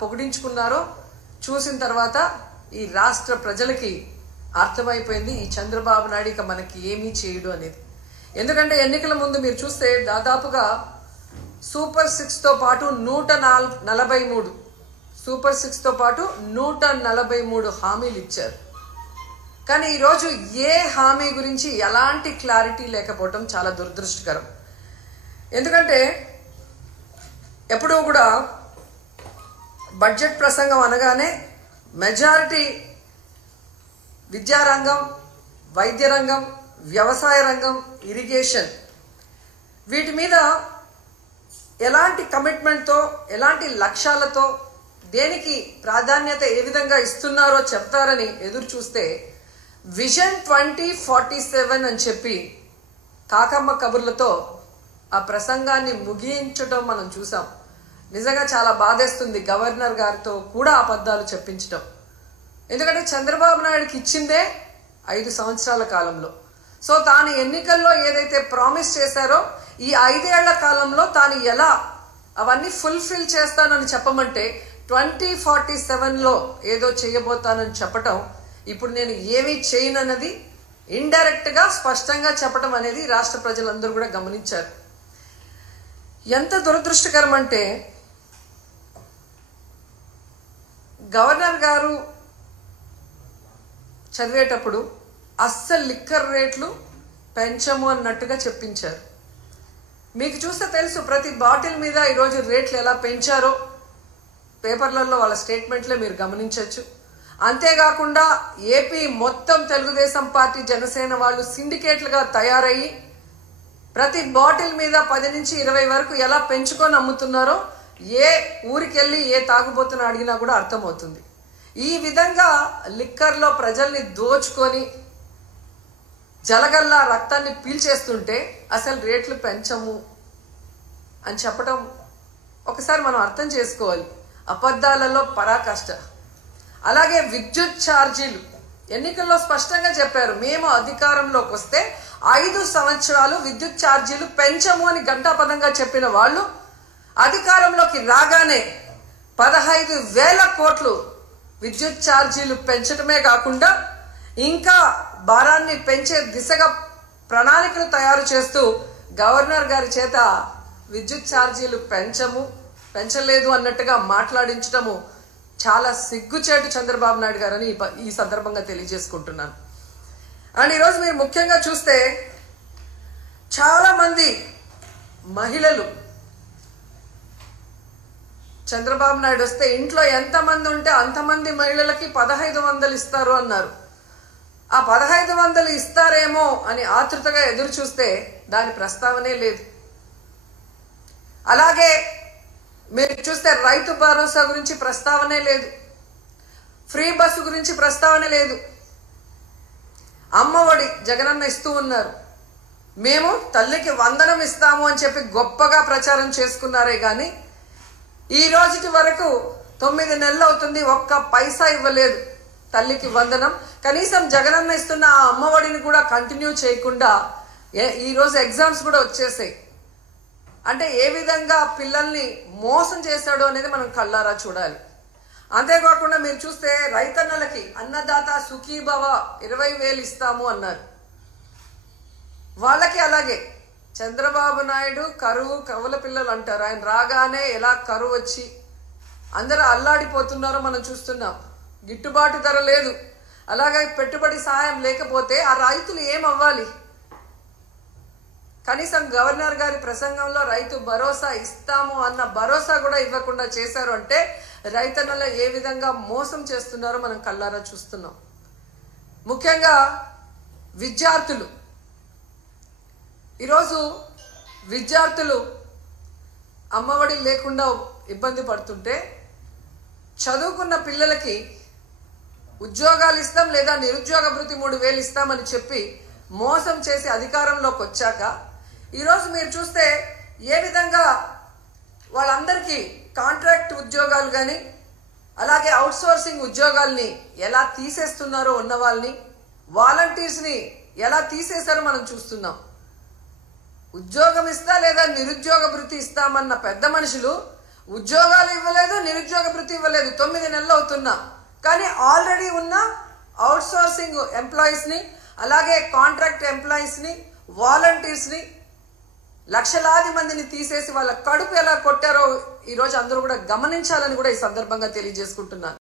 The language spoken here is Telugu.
పొగిడించుకున్నారో చూసిన తర్వాత ఈ రాష్ట్ర ప్రజలకి అర్థమైపోయింది ఈ చంద్రబాబు నాయుడు ఇక మనకి ఏమీ చేయడు అనేది. ఎందుకంటే ఎన్నికల ముందు మీరు చూస్తే దాదాపుగా సూపర్ 6తో పాటు 143 సూపర్ 6తో పాటు 143 హామీలు ఇచ్చారు. కానీ ఈరోజు ఏ హామీ గురించి ఎలాంటి క్లారిటీ లేకపోవటం చాలా దురదృష్టకరం. ఎందుకంటే ఎప్పుడూ కూడా బడ్జెట్ ప్రసంగం అనగానే మెజారిటీ విద్యారంగం, వైద్య రంగం, వ్యవసాయ రంగం, ఇరిగేషన్ వీటి మీద ఎలాంటి కమిట్మెంట్తో ఎలాంటి లక్ష్యాలతో దేనికి ప్రాధాన్యత ఏ విధంగా ఇస్తున్నారో చెప్తారని ఎదురు చూస్తే విజన్ 2047 అని చెప్పి కాకమ్మ కబుర్లతో ఆ ప్రసంగాన్ని ముగించడం మనం చూసాం. నిజంగా చాలా బాధేస్తుంది గవర్నర్ గారితో కూడా అబద్ధాలు చెప్పించడం. ఎందుకంటే చంద్రబాబు నాయుడుకి ఇచ్చిందే 5 సంవత్సరాల కాలంలో. సో తాను ఎన్నికల్లో ఏదైతే ప్రామిస్ చేశారో ఈ 5 ఏళ్ల కాలంలో తాను ఎలా అవన్నీ ఫుల్ఫిల్ చేస్తానని చెప్పమంటే 2047లో ఏదో చేయబోతానని చెప్పటం, ఇప్పుడు నేను ఏమీ చేయనన్నది ఇండైరెక్ట్గా స్పష్టంగా చెప్పడం అనేది రాష్ట్ర ప్రజలందరూ కూడా గమనించారు. ఎంత దురదృష్టకరం అంటే గవర్నర్ గారు చదివేటప్పుడు అస్సలు లిక్కర్ రేట్లు పెంచము అన్నట్టుగా చెప్పించారు. మీకు చూస్తే తెలుసు ప్రతి బాటిల్ మీద ఈరోజు రేట్లు ఎలా పెంచారో పేపర్లలో వాళ్ళ స్టేట్మెంట్లే మీరు గమనించవచ్చు. అంతేకాకుండా ఏపీ మొత్తం తెలుగుదేశం పార్టీ, జనసేన వాళ్ళు సిండికేట్లుగా తయారయ్యి ప్రతి బాటిల్ మీద 10 నుంచి 20 వరకు ఎలా పెంచుకొని అమ్ముతున్నారో ఏ ఊరికెళ్ళి ఏ తాగుబోతున్న అడిగినా కూడా అర్థమవుతుంది. ఈ విధంగా లిక్కర్లో ప్రజల్ని దోచుకొని జలగల్లా రక్తాన్ని పీల్చేస్తుంటే అసలు రేట్లు పెంచము అని చెప్పడం ఒకసారి మనం అర్థం చేసుకోవాలి. అబద్ధాలలో పరాకాష్ట. అలాగే విద్యుత్ ఛార్జీలు ఎన్నికల్లో స్పష్టంగా చెప్పారు, మేము అధికారంలోకి వస్తే 5 సంవత్సరాలు విద్యుత్ ఛార్జీలు పెంచము అని ఘంటాపథంగా చెప్పిన వాళ్ళు అధికారంలోకి రాగానే 15,000 కోట్లు విద్యుత్ ఛార్జీలు పెంచడమే కాకుండా ఇంకా భారాన్ని పెంచే దిశగా ప్రణాళికలు తయారు చేస్తూ గవర్నర్ గారి చేత విద్యుత్ ఛార్జీలు పెంచలేదు అన్నట్టుగా మాట్లాడించడము చాలా సిగ్గుచేటు చంద్రబాబు నాయుడు గారని ఈ సందర్భంగా తెలియజేసుకుంటున్నాను. అండ్ ఈరోజు మీరు ముఖ్యంగా చూస్తే చాలా మంది మహిళలు చంద్రబాబు నాయుడు వస్తే ఇంట్లో ఎంతమంది ఉంటే అంతమంది మహిళలకి 1500 ఇస్తారు అన్నారు. ఆ 1500 ఇస్తారేమో అని ఆతృతగా ఎదురు చూస్తే దాని ప్రస్తావనే లేదు. అలాగే మీరు చూస్తే రైతు భరోసా గురించి ప్రస్తావనే లేదు, ఫ్రీ బస్సు గురించి ప్రస్తావన లేదు. అమ్మఒడి జగనన్న ఇస్తూ ఉన్నారు, మేము తల్లికి వందనం ఇస్తాము అని చెప్పి గొప్పగా ప్రచారం చేసుకున్నారే కానీ ఈ రోజుటి వరకు 9 నెలలు అవుతుంది, ఒక్క పైసా ఇవ్వలేదు తల్లికి వందనం. కనీసం జగనన్న ఇస్తున్న ఆ అమ్మఒడిని కూడా కంటిన్యూ చేయకుండా ఈరోజు ఎగ్జామ్స్ కూడా వచ్చేసాయి. అంటే ఏ విధంగా పిల్లల్ని మోసం చేశాడో అనేది మనం కళ్ళారా చూడాలి. అంతేకాకుండా మీరు చూస్తే రైతన్నలకి అన్నదాత సుఖీభవ 20,000 ఇస్తాము అన్నారు. వాళ్ళకి అలాగే చంద్రబాబు నాయుడు కరువు కవల పిల్లలు అంటారు. ఆయన రాగానే ఎలా కరువు వచ్చి అందరూ అల్లాడిపోతున్నారో మనం చూస్తున్నాం. గిట్టుబాటు ధర లేదు, అలాగే పెట్టుబడి సహాయం లేకపోతే ఆ రైతులు ఏమవ్వాలి? కనీసం గవర్నర్ గారి ప్రసంగంలో రైతు భరోసా ఇస్తాము అన్న భరోసా కూడా ఇవ్వకుండా చేశారు అంటే రైతన్నల ఏ విధంగా మోసం చేస్తున్నారో మనం కళ్ళారా చూస్తున్నాం. ముఖ్యంగా విద్యార్థులు, ఈరోజు విద్యార్థులు అమ్మఒడి లేకుండా ఇబ్బంది పడుతుంటే చదువుకున్న పిల్లలకి ఉద్యోగాలు ఇస్తాం లేదా నిరుద్యోగ భృతి 3,000 ఇస్తామని చెప్పి మోసం చేసి అధికారంలోకి వచ్చాక ఈరోజు మీరు చూస్తే ఏ విధంగా వాళ్ళందరికీ కాంట్రాక్ట్ ఉద్యోగాలు కానీ అలాగే అవుట్సోర్సింగ్ ఉద్యోగాల్ని ఎలా తీసేస్తున్నారో, ఉన్న వాళ్ళని వాలంటీర్స్ని ఎలా తీసేశారో మనం చూస్తున్నాం. ఉద్యోగం ఇస్తా లేదా నిరుద్యోగ భృతి ఇస్తామన్న పెద్ద మనుషులు ఉద్యోగాలు ఇవ్వలేదు, నిరుద్యోగ భృతి ఇవ్వలేదు. 9 నెలలు అవుతున్నా. కానీ ఆల్రెడీ ఉన్న అవుట్సోర్సింగ్ ఎంప్లాయీస్ని, అలాగే కాంట్రాక్ట్ ఎంప్లాయీస్ని, వాలంటీర్స్ని, లక్షలాది మందిని తీసేసి వాళ్ళ కడుపు ఎలా కొట్టారో ఈరోజు అందరూ కూడా గమనించాలని కూడా ఈ సందర్భంగా తెలియజేసుకుంటున్నాను.